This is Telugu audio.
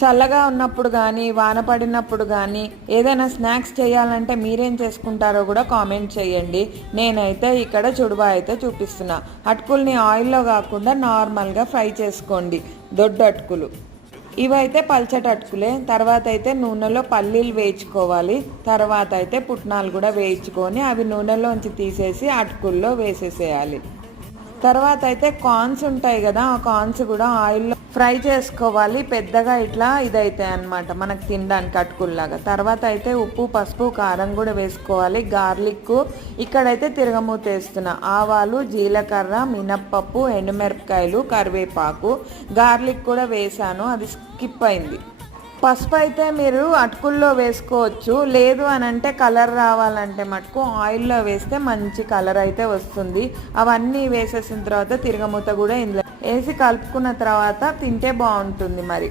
చల్లగా ఉన్నప్పుడు కానీ వాన పడినప్పుడు కానీ ఏదైనా స్నాక్స్ చేయాలంటే మీరేం చేసుకుంటారో కూడా కామెంట్ చేయండి. నేనైతే ఇక్కడ చుడువా అయితే చూపిస్తున్నా. అటుకుల్ని ఆయిల్లో కాకుండా నార్మల్గా ఫ్రై చేసుకోండి. దొడ్డు అటుకులు ఇవైతే పల్చటి అటుకులే. తర్వాత అయితే నూనెలో పల్లీలు వేయించుకోవాలి. తర్వాత అయితే పుట్నాలు కూడా వేయించుకొని అవి నూనెలోంచి తీసేసి అటుకుల్లో వేసేసేయాలి. తర్వాత అయితే కార్న్స్ ఉంటాయి కదా, ఆ కార్న్స్ కూడా ఆయిల్లో ఫ్రై చేసుకోవాలి. పెద్దగా ఇట్లా ఇదైతే అన్నమాట మనకు తినడానికి అటుకుల్లాగా. తర్వాత అయితే ఉప్పు, పసుపు, కారం కూడా వేసుకోవాలి. గార్లిక్ ఇక్కడైతే తిరగమూత వేస్తున్నా. ఆవాలు, జీలకర్ర, మినప్పప్పు, ఎండుమిరపకాయలు, కరివేపాకు, గార్లిక్ కూడా వేసాను, అది స్కిప్ అయింది. పసుపు అయితే మీరు అటుకుల్లో వేసుకోవచ్చు. లేదు అని అంటే కలర్ రావాలంటే మటుకు ఆయిల్లో వేస్తే మంచి కలర్ అయితే వస్తుంది. అవన్నీ వేసేసిన తర్వాత తిరగమూత కూడా ఇందులో వేసి కలుపుకున్న తర్వాత తింటే బాగుంటుంది మరి.